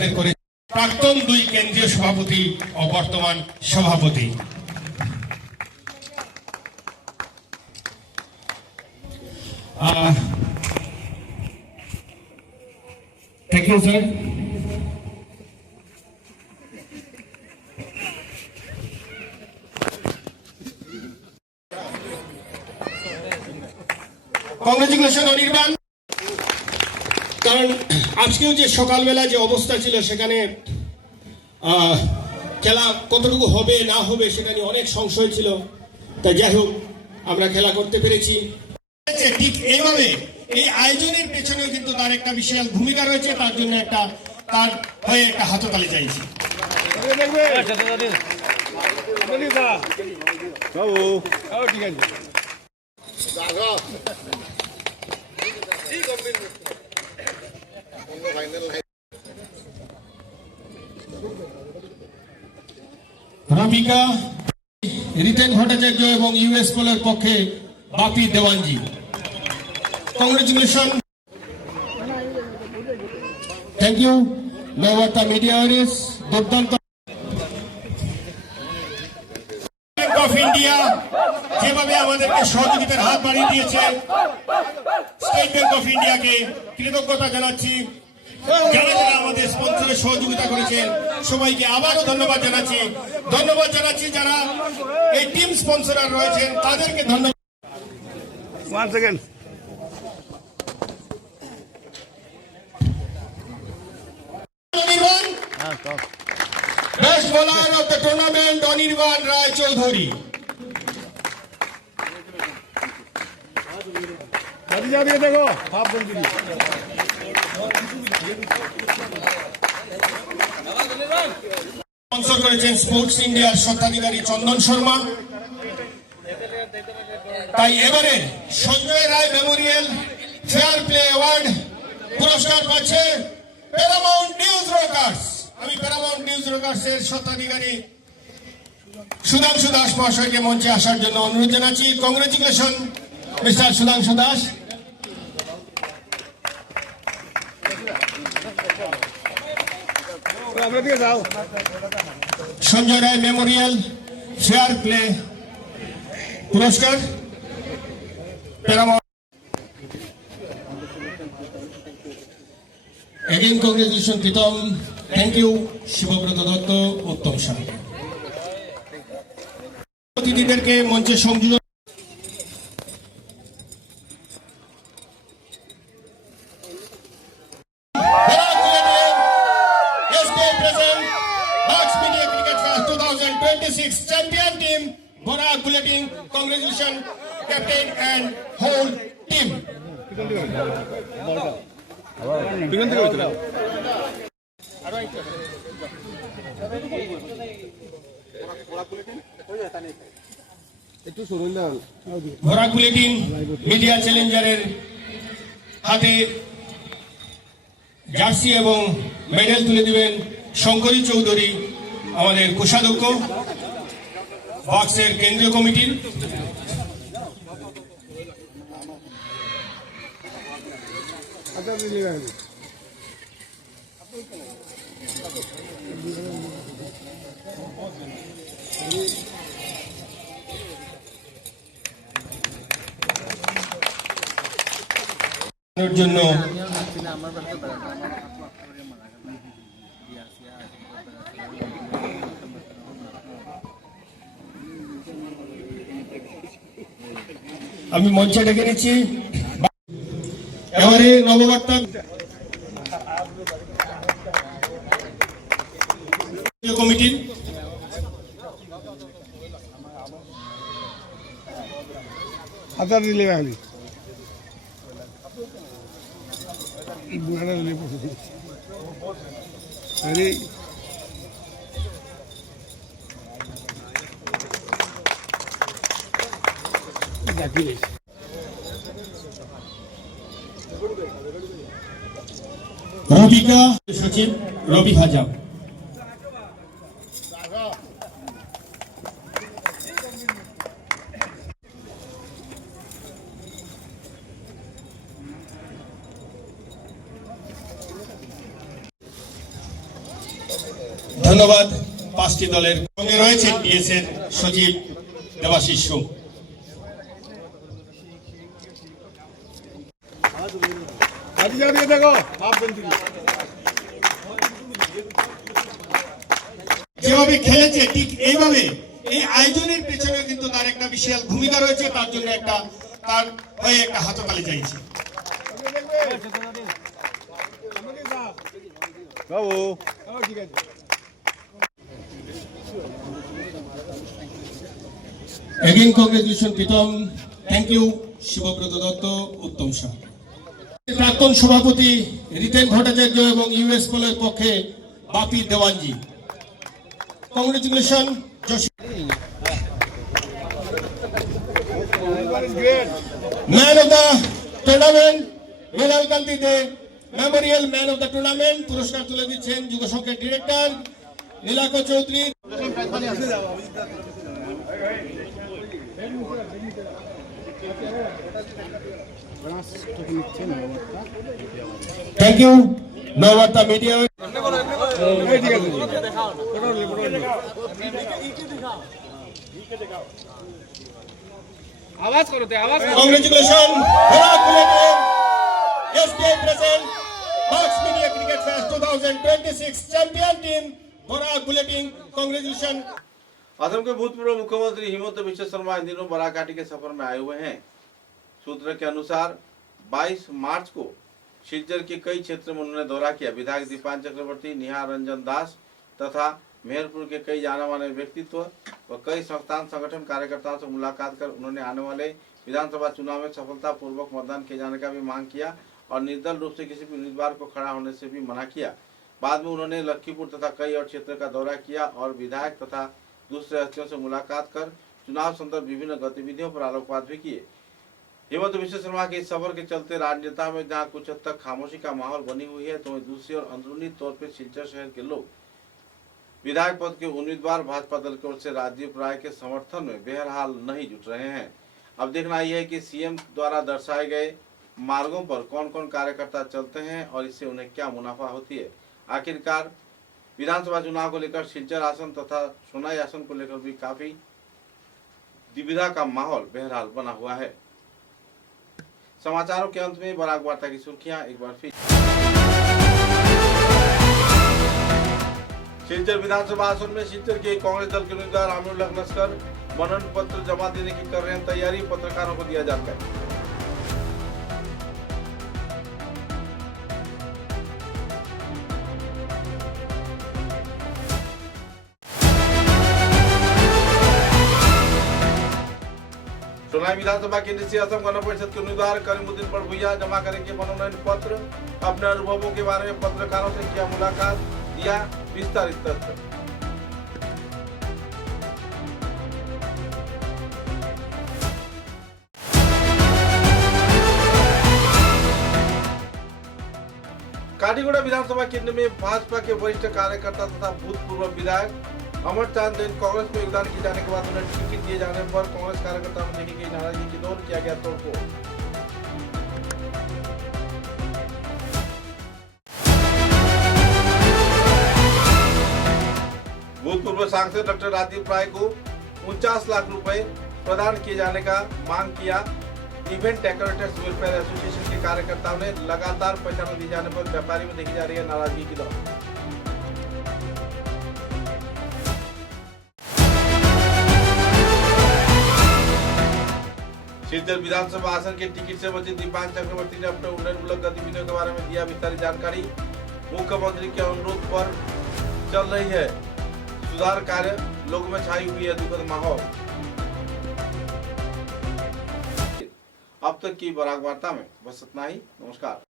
আমাদের করে প্রাক্তন 2 কেন্দ্রীয় সভাপতি ও বর্তমান সভাপতি। Thank you sir. Congratulation Anirban. কারণ আজকেও যে সকালবেলা যে অবস্থা ছিল সেখানে খেলা কতটুকু হবে না হবে সেটা নিয়ে অনেক সংশয় ছিল, তাই যাই হোক আমরা খেলা করতে পেরেছি। ঠিক এইভাবে এই আয়োজনের পেছনেও কিন্তু তার একটা বিশাল ভূমিকা রয়েছে, তার জন্য তার হয়ে একটা হাততালি চাইছি। রবিকা, রিতেন ভট্টাচার্য এবং ইউএস পোলের পক্ষে Bapi Dewanji. Congratulation. Thank you Nababarta media house. দুর্দান্ত ব্যাংক অফ ইন্ডিয়া যেভাবে আমাদেরকে সহযোগিতার হাত বাড়িয়ে দিয়েছে, স্টেট ব্যাংক অফ ইন্ডিয়াকে কৃতজ্ঞতা জানাচ্ছি। যারা যারা আমাদের স্পন্সরে সহযোগিতা করেছেন সবাইকে আবারও ধন্যবাদ জানাচ্ছি। যারা এই টিম স্পন্সরার রয়েছেন তাদেরকে ধন্যবাদ। Best bowler of the tournament Anirban Roy Chowdhury. দেখো স্পন্সর করেছেন স্পোর্টস ইন্ডিয়ার স্বত্বাধিকারী চন্দন শর্মা। তাই এবারে Sanjay Roy memorial fair play award পুরস্কার পাচ্ছে প্যারামাউন্ট নিউজ রকার্স। আমি প্যারামাউন্ট নিউজ রকার্স এর স্বত্বাধিকারী সুধাংশু দাস মহাশয়কে মঞ্চে আসার জন্য অনুরোধ জানাচ্ছি। Congratulation mister Sudhanshu Das. Sanjay Roy memorial fair play পুরস্কার again congratulation Pritam. Thank you Shibabrata Dutta, Uttam Shah. অতিথিদেরকে মঞ্চে সংযোজন। Champion team, Borak Bulletin, congratulations, captain and whole team. Borak Bulletin, media challengeর হাতে জার্সি এবং মেডেল তুলে দিবেন শঙ্করী চৌধুরী, আমাদের কোষাধ্যক্ষ বক্সের কেন্দ্রীয় কমিটির। জন্য আমি মঞ্চে ডেকে নিচ্ছি এবারে নববার্তা কমিটির হাজার দিলে আমি রবিকা সচিব রবি হাজাম। ধন্যবাদ। 5টি দলের সঙ্গে রয়েছেন ডিএস এর সচিব দেবাশিস সোম। যেভাবে খেলেছে ঠিক এইভাবে এই আয়োজনের পেছনে কিন্তু তার একটা বিশাল ভূমিকা রয়েছে, তার জন্য তার হয়ে একটা হাততালি চাইছে। Again, congratulations, Pritam. Thank you, Shibabrata Dutta, Uttam Shah. প্রাক্তন সভাপতি রিতেন ভট্টাচার্য এবং ইউএস পোলের পক্ষে Bapi Dewanji. Congratulation. Man of the tournament Mrinal Kanti De memorial man of the tournament পুরস্কার তুলে দিচ্ছেন যুব সংঘের director Nilakar Chowdhury. Thank you Nababarta media. आवाज करो ते आवाज congratulation SBI present Box Media Cricket Fest 2026 champion team Barak bulletin. Congratulation. Assam के भूतपूर्व मुख्यमंत्री हिमंत बिश्व शर्मा इन दिनों बराक घाटी के सफर में आए हुए हैं। सूत्र के अनुसार 22 मार्च को शिलचर के कई क्षेत्र में उन्होंने दौरा किया। विधायक दीपान चक्रवर्ती, निहार रंजन दास तथा मेहरपुर के कई जाने माने व्यक्तित्व व कई संस्थान संगठन कार्यकर्ताओं से मुलाकात कर उन्होंने आने वाले विधानसभा चुनाव में सफलतापूर्वक मतदान किए जाने का भी मांग किया और निर्दल रूप से किसी भी उम्मीदवार को खड़ा होने से भी मना किया। बाद में उन्होंने लखीमपुर तथा कई और क्षेत्र का दौरा किया और विधायक तथा दूसरे हस्तियों से मुलाकात कर चुनाव संदर्भ विभिन्न गतिविधियों पर आलोकपात भी किए। हिमंत बिश्व शर्मा के इस सफर के चलते राजनेता में जहाँ कुछ हद तक खामोशी का माहौल बनी हुई है, तो दूसरी ओर अंदरूनी तौर पर सिलचर शहर के लोग विधायक पद के उम्मीदवार भाजपा दल की ओर से राजीव राय के समर्थन में बहरहाल नहीं जुट रहे हैं। अब देखना यह है कि सीएम द्वारा दर्शाए गए मार्गों पर कौन कौन कार्यकर्ता चलते हैं और इससे उन्हें क्या मुनाफा होती है। आखिरकार विधानसभा चुनाव को लेकर सिलचर आसन तथा सोनाई आसन को लेकर भी काफी दुविधा का माहौल बहरहाल बना हुआ है। समाचारों के अंत में बराक वार्ता की सुर्खियां एक बार फिर। सिलचर विधानसभा आसन में सिलचर के कांग्रेस दल के उम्मीदवार आमिरुल हक लश्कर मनोनयन पत्र जमा देने की कर रहे हैं तैयारी। पत्रकारों को दिया जानकारी। सोनाई विधानसभा केंद्र से असम गण परिषद के उम्मीदवार करीमुद्दीन बड़भुइया जमा करेंगे मनोनयन पत्र। अपने अनुभवों के बारे में पत्रकारों से किया मुलाकात, दिया विस्तारित तथ्य। काटीगुड़ा विधानसभा केंद्र में भाजपा के वरिष्ठ कार्यकर्ता तथा भूतपूर्व विधायक अमर चांद जैन कांग्रेस में योगदान किए जाने के बाद उन्हें टिकट दिए जाने पर कांग्रेस कार्यकर्ताओं में देखी गई नाराजगी की दौर किया गया तोड़फोड़। भूतपूर्व सांसद डॉक्टर राजीव राय को 49 लाख रुपए प्रदान किए जाने का मांग किया। इवेंट डेकोरेटर्स वेलफेयर एसोसिएशन के कार्यकर्ताओं ने लगातार पैसा न दिए जाने पर व्यापारी में देखी जा रही है नाराजगी की दौर। सिलचर विधानसभा आसन के टिकट से वंचित दीपान चक्रवर्ती ने अपने उन्नयनमूलक गतिविधियों के बारे में दिया विस्तारित जानकारी। मुख्यमंत्री के अनुरोध पर चल रही है सुधार कार्य, लोगों में छाई हुई है दुखद माहौल। अब तक की बराक वार्ता में बस इतना ही। नमस्कार।